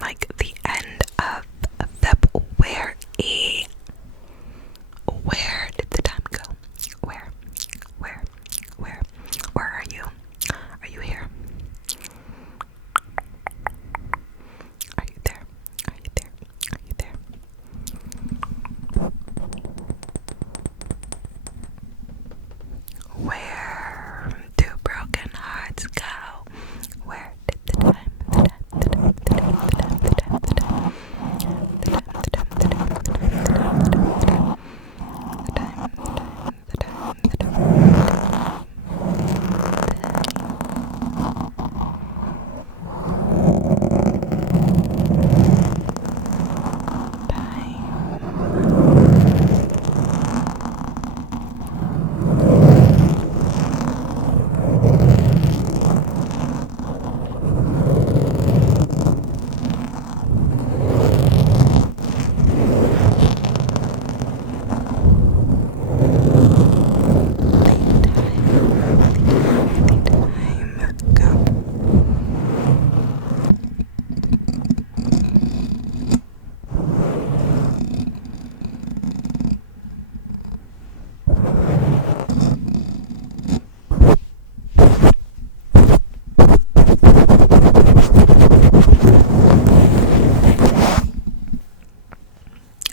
like the end of February. Where did the time go? Where are you? Are you here? Are you there? Are you there? Are you there? Where do broken hearts go? Where did the time go?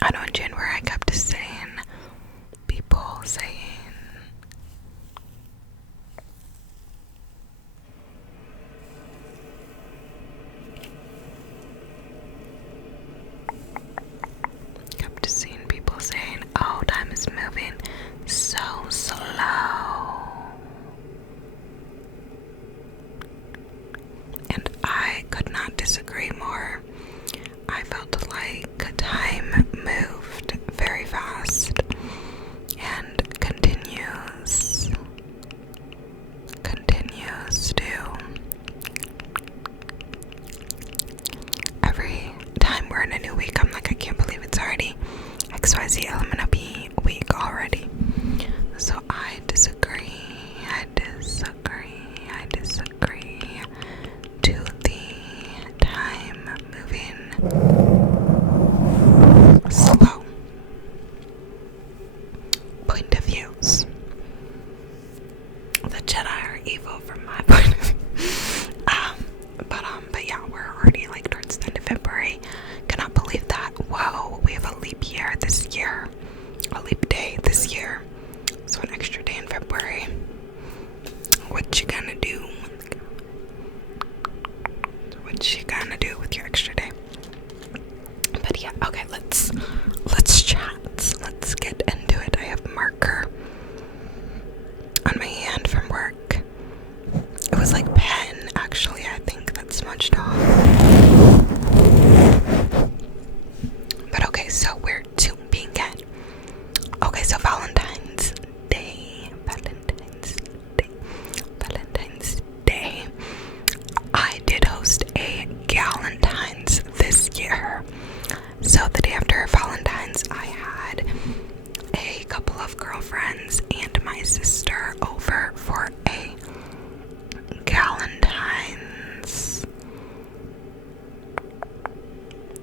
I know in January I kept saying, people saying, oh, time is moving so slow. And I could not disagree more. I felt like time moved very fast and continues to. Every time we're in a new week, I'm like, I can't believe it's already XYZ element of B week already. So I disagree to the time moving slow point of views. The Jedi are evil from my point of view. But yeah, we're already like towards the end of February. Cannot believe that. Whoa, we have a leap year this year. A leap day this year. So an extra day in February. What you gonna do? What you gonna do with your extra day? But yeah, okay, let's chat. Let's get into it. I have marker on my hand from work. It was like pen, actually. I think that's smudged off. But okay, so where to begin? Okay, so Valentine's Day. I did host a Galentines this year. So the day after Valentine's, I had a couple of girlfriends and my sister over for a Galentines.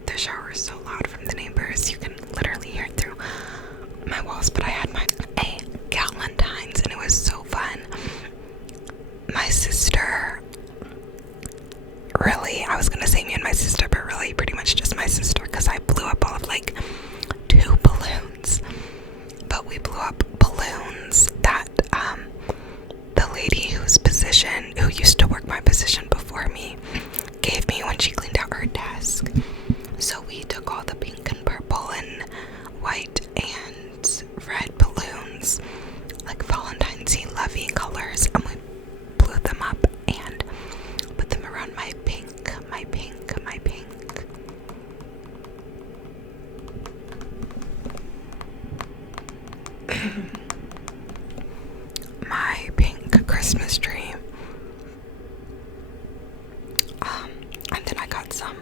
The shower is so loud from the neighbors, you can literally hear it through my walls, but I had a Galentines and it was so fun. My sister, really, I was gonna say me and my sister, but really pretty much just my sister, because I blew up all of like 2 balloons. But we blew up balloons that the lady who used to work my position before me gave me when she cleaned out her desk. So we took all the pink and purple and white and red balloons, like Valentine's-y lovey colors, and we blew them up and put them around my pink. My pink Christmas tree. And then I got some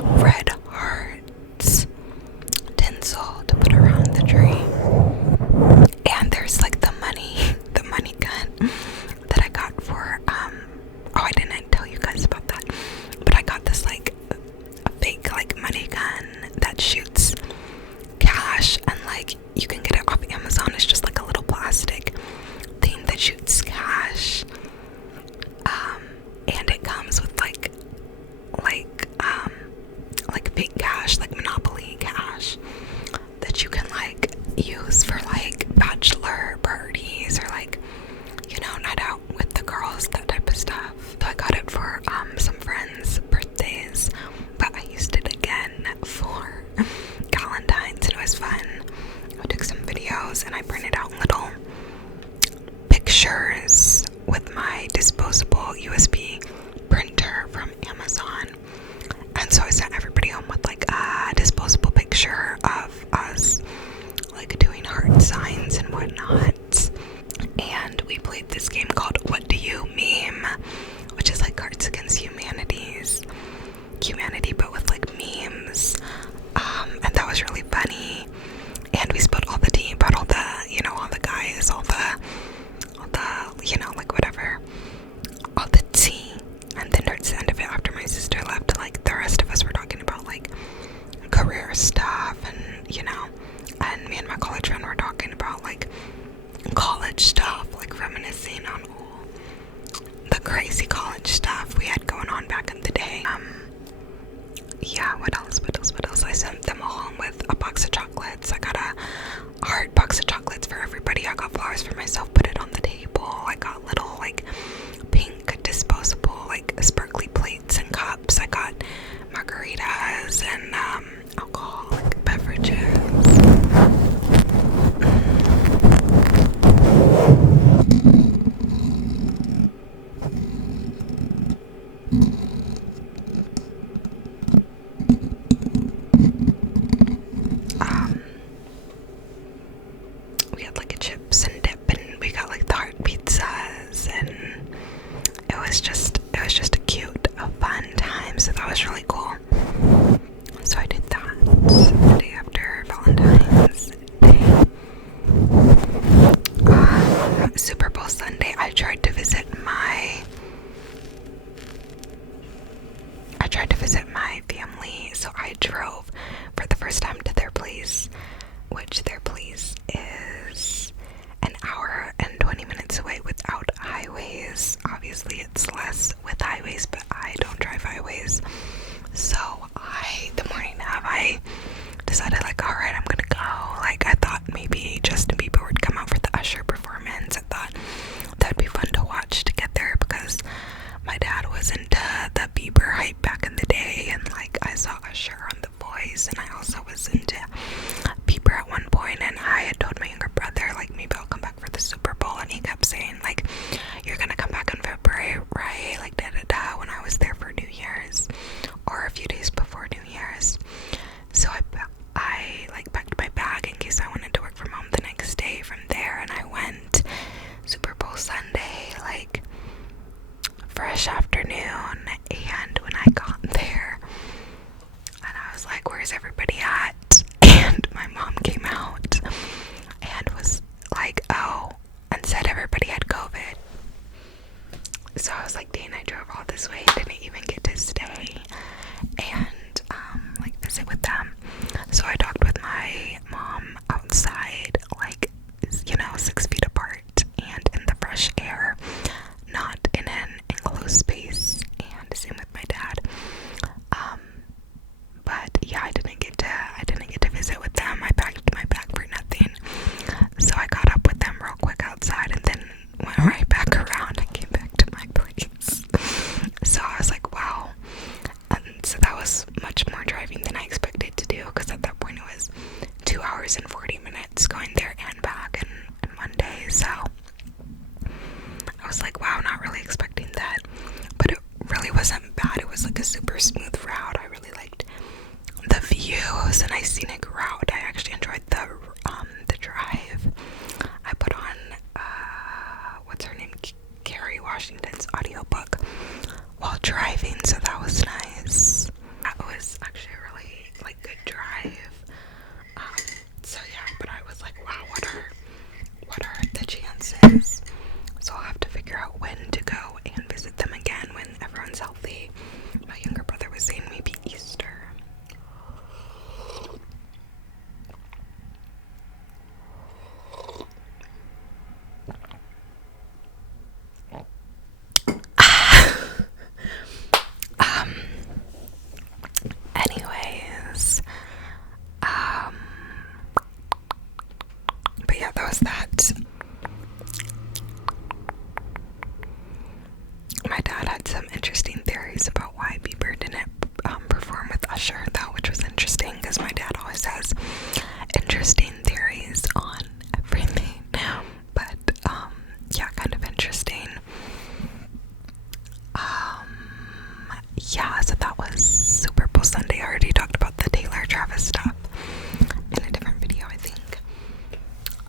red hearts tinsel to put around the tree. And there's like the money gun that I got for, oh, I didn't tell you guys about that, but I got this like house, and I printed out little pictures with my disposable USB printer from Amazon. And so I sent everybody home with like a disposable picture of us like doing heart signs and whatnot. And we played this game called What Do You Meme, which is like Cards Against Humanity, but with like memes. And that was really funny. And we spilled all the tea about all the, all the guys, all the, like whatever, all the tea. And then towards the end of it, after my sister left, like the rest of us were talking about like career stuff, and and me and my college friend were talking about like college stuff, like reminiscing on all the crazy college stuff we had going on back in the day. Yeah, what else? I sent them all home with a box of chocolates. I got a hard box of chocolates for everybody. I got flowers for myself, put it on the table. I got little like pink disposable like sparkly plates and cups. I got margaritas and alcoholic beverages. We had like a chips and dip, and we got like the heart pizzas, and it was just a cute, a fun time. So that was really cool. So I did that the day after Valentine's Day. Super Bowl Sunday, I tried to visit my family, so I drove for the first time to their place, which their place is an hour and 20 minutes away without highways. Obviously it's less with highways, but I don't drive highways. So the morning of, I decided like, alright, I'm gonna go. Like, I thought maybe Justin Bieber would come out for the Usher performance. I thought that'd be fun to watch to get there, because my dad was into the Bieber hype back in the day, and like I saw Usher on The Voice, and I also was into Bieber at one point, and I had told my younger brother like, maybe I'll come back for the Super Bowl, and he kept saying like, you're gonna come back in February, right? Like da da da, when I was there for New Year's, or a few days before New Year's. So I like packed my bag in case I wanted to work from home the next day from there, and I went Super Bowl Sunday, like fresh afternoon. And when I got there, and I was like, where's everybody at? And my mom came out and was like, oh, and said everybody had COVID. So I was like, dang, I drove all this way, didn't even get to stay and like visit with them. So I talked with my mom outside, like 6 feet apart and in the fresh air, not in an enclosed space. And same with my dad. But yeah, I didn't get to visit with them. I packed my bag for nothing. So I got up with them real quick outside, and then went right back around and came back to my place. So I was like, wow. And so that was much more driving than I expected to do, because at that point it was 2 hours and 40 minutes going there and back in one day. So I was like, wow, not really expecting that. But it really wasn't bad. It was like a super smooth route. I really liked the views, and a scenic route. I actually enjoyed the drive. I put on what's her name, Carrie Washington's audiobook while driving, so that was nice. That was actually a really like good drive. So yeah, but I was like, wow, what are the chances? So I'll have to figure out when to go and visit them again when everyone's healthy. My younger brother was saying maybe Easter. yeah, so that was Super Bowl Sunday. I already talked about the Taylor Travis stuff in a different video, I think.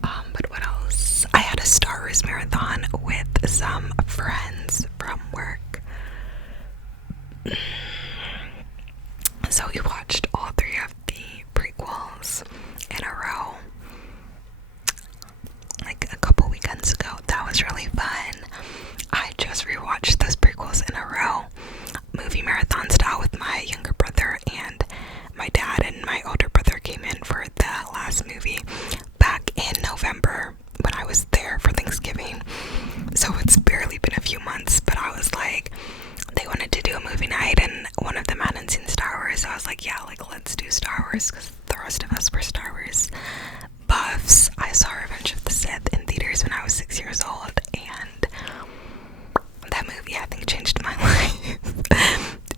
But what else? I had a Star Wars marathon with some friends from work. So we watched all 3 of the prequels in a row, like a couple weekends ago. That was really fun. I just rewatched those prequels in a row, movie marathon style, with my younger brother, and my dad and my older brother came in for the last movie back in November when I was there for Thanksgiving. So it's barely been a few months, but I was like, they wanted to do a movie night and one of them hadn't seen Star Wars, so I was like, yeah, like let's do Star Wars, because the rest of us were Star Wars buffs. I saw Revenge of the Sith in theaters when I was 6 years old, and that movie, I think, changed my life.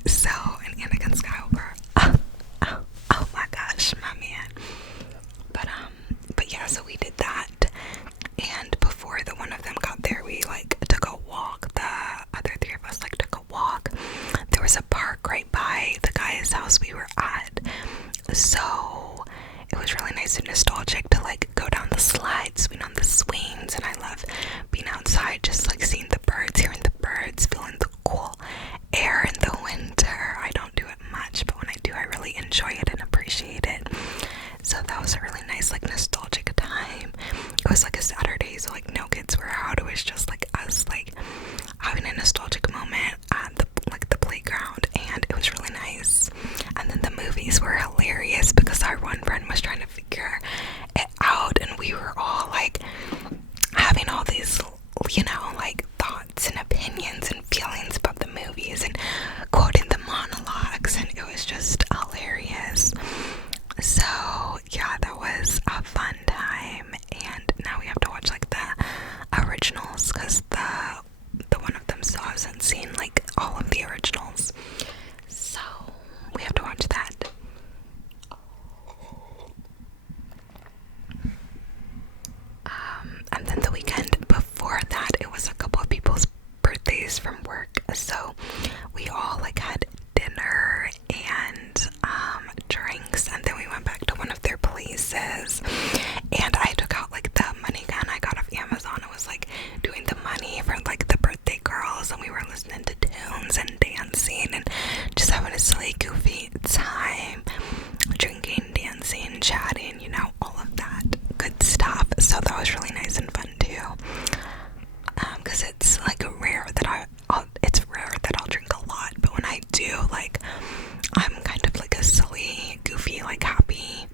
So, and Anakin Skywalker, oh my gosh, my man. But yeah, so we did that, and before the one of them got there, we like took a walk. The other 3 of us like took a walk. There was a park right by the guy's house we were at, so it was really nice and nostalgic to like go down the slides, swing on the swings, and I love being outside, just like seeing the birds, hearing the birds, feeling the cool air in the winter. I don't do it much, but when I do, I really enjoy it and appreciate it. So that was a really nice, like, nostalgic time. It was like a Saturday, so like no kids were out. It was just like us, like having a nostalgic moment at the playground, and it was really nice. And then the movies were hilarious because our one friend was trying to figure it out, and we were all like having all these, you know, like thoughts and opinions and feelings about the movies and quoting the monologues, and it was just hilarious. So yeah, that was a fun time, and now we have to watch like the originals because the one of them still hasn't seen like all of the originals, so we have to watch that. And then the weekend before that, it was a couple of people's birthdays from work, so we all like had dinner and drinks, and then we went back to one of their places, and I took out like the money gun I got off Amazon. It was like doing the money for like the birthday girls, and we were listening to tunes and dancing and just having a silly goofy time, drinking, dancing, chatting, you know, all of that good stuff. So that was really nice and fun too, because it's like rare that I'll drink a lot, but when I do, like, I'm kind of like a silly, goofy, like happy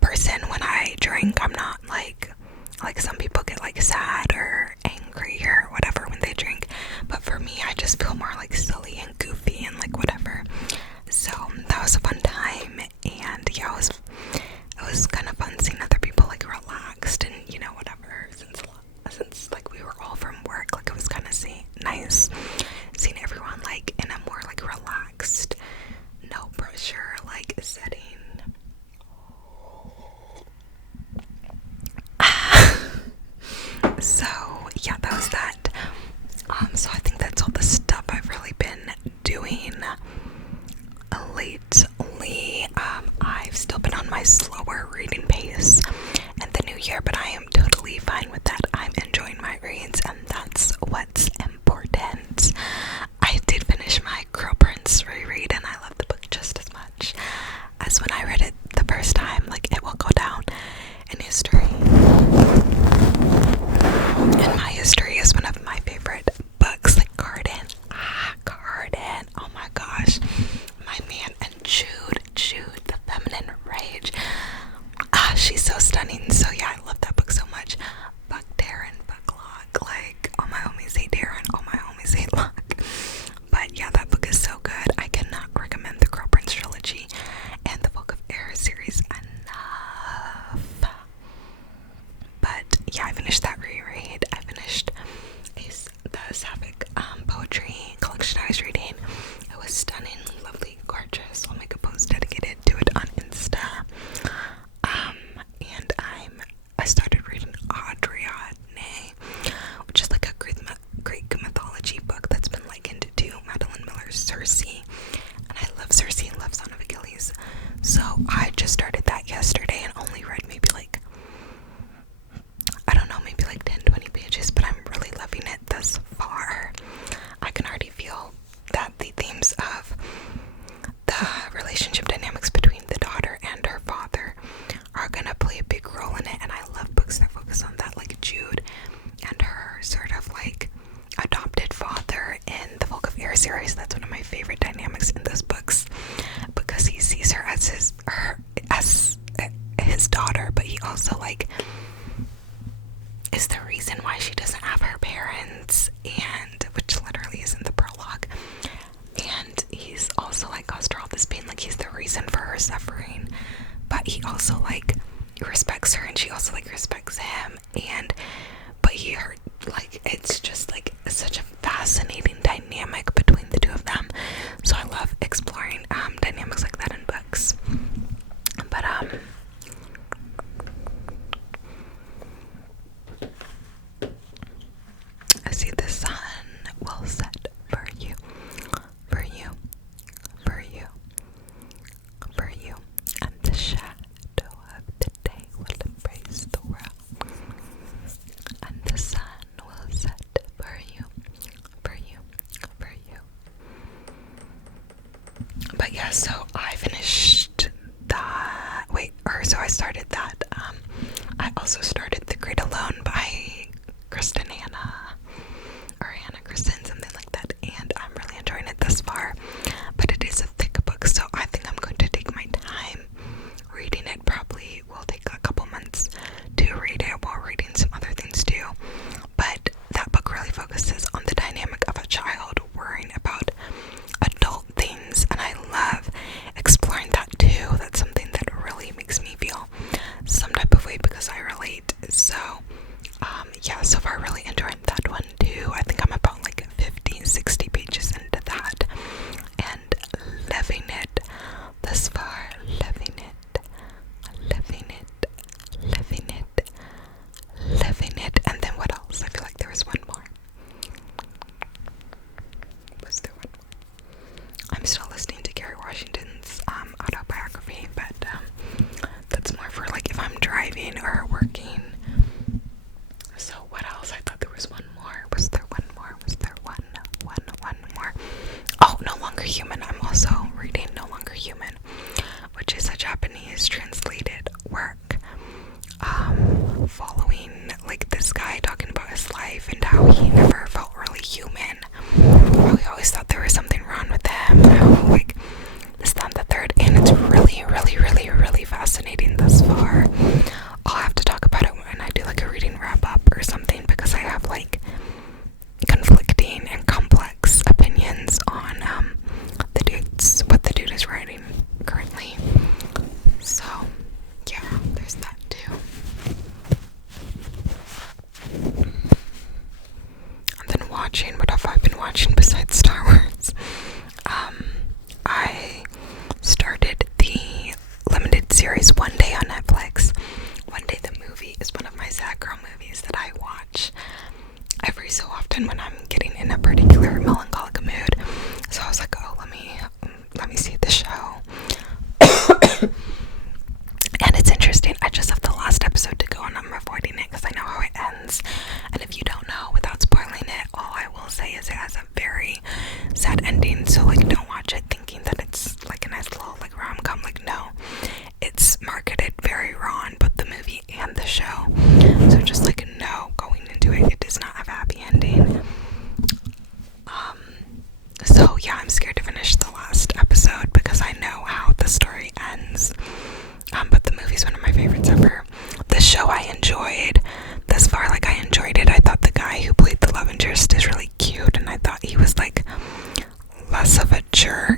person when I drink. I'm not like some people get like sad or angry or whatever when they drink, but for me, I just feel more like silly and goofy and like whatever. So that was a fun time, and yeah, it was kind of fun seeing other people like relaxed and, you know, whatever, since like we were all from work, like it was kind of nice seeing everyone like in a more like relaxed, no pressure like setting. So yeah, that was that. So I think that's all the stuff I've really been doing lately. I've still been on my slower reading pace in the new year, but I am totally fine with that. I'm enjoying my reads, and that's what's important. I did finish my Girl Prince reread, and I love the book just as much as when I read it the first time. Like, it will go down in history. And my history is one of my favorite books, like Garden. Garden. Oh my gosh. My man, and Jude, the feminine rage. She's so stunning. So yeah, I love that book so much. Fuck Darren, fuck Locke. Like, all my homies hate Darren, all my homies hate Locke. But yeah, that book is so good. I cannot recommend the Girl Prince trilogy and the Book of Air series enough. But yeah, I finished that reread. I finished the Sapphic poetry collection I was reading. It was stunning, lovely, gorgeous. I'll make a post dedicated to it on Insta. And I started reading Adrienne, which is like a Greek mythology book that's been likened to Madeline Miller's Circe. stories. That's one of my favorite dynamics in those books, because he sees her as his daughter, but he also like is the reason why she doesn't have her parents, and which literally is in the prologue. And he's also like caused her all this pain, like he's the reason for her suffering, but he also like respects her, and she also like respects him, and but he hurt, like it's just like such a fascinating dynamic between the two of them. So I love exploring dynamics like that in books. But I see the sun will set for you, for you, for you, for you, and the shadow of the day will embrace the world, and the sun will set for you, for you, for you. But yeah, so I finished that, so I started that. I also started The Great Alone by Kristen Hanna, or Hannah Kristen, something like that, and I'm really enjoying it thus far, but it is a thick book, so I think I'm going to take my time reading it. Probably will take a couple months to read it while reading some other things too, but that book really focuses on the dynamic of a child worrying about adult things, and I love exploring that too. That's something that really makes me feel some type of way because I relate. So yeah, so far really enjoying that one too. I think I'm about like 50-60 pages into that and loving it thus far. Loving it, loving it, loving it, loving it. And then what else? I feel like there was one more. Was there one more? I'm still listening to Gary Washington's autobiography, but that's more for like if I'm driving or working. So what else? I thought there was one more. Was there one more? Was there one more? Oh, No Longer Human. I'm also reading No Longer Human, which is a Japanese translated work following like this guy talking about his life and how he never felt really human. How he always thought there was something wrong with him. How like this, that, and the third. And it's really, really, really, really fascinating thus far. I'll have to talk about it when I do like a reading wrap up or something, because I have like conflicting and complex opinions on what the dude is writing currently. So yeah, there's that too. And then watching, what have I been watching besides Star Wars? I started the limited series One Day on Netflix. One Day the movie is one of my sad girl movies that I watch every so often when I'm getting in a particular melancholic mood. So I was like, oh, let me see the show. And it's interesting. I just have the last episode to go, and I'm avoiding it because I know how it ends. And if you don't know, without spoiling it, all I will say is it has a very sad ending. So like, don't watch it thinking that it's like a nice little like rom-com. Like, no, it's marketed very wrong, both the movie and the show. So just like, no, going into it, it does not have a happy ending. So yeah, I'm scared to finish the last episode because I know how the story ends. But the movie's one of my favorites ever. The show I enjoyed thus far. Like, I enjoyed it. I thought the guy who played the love interest is really cute, and I thought he was like less of a jerk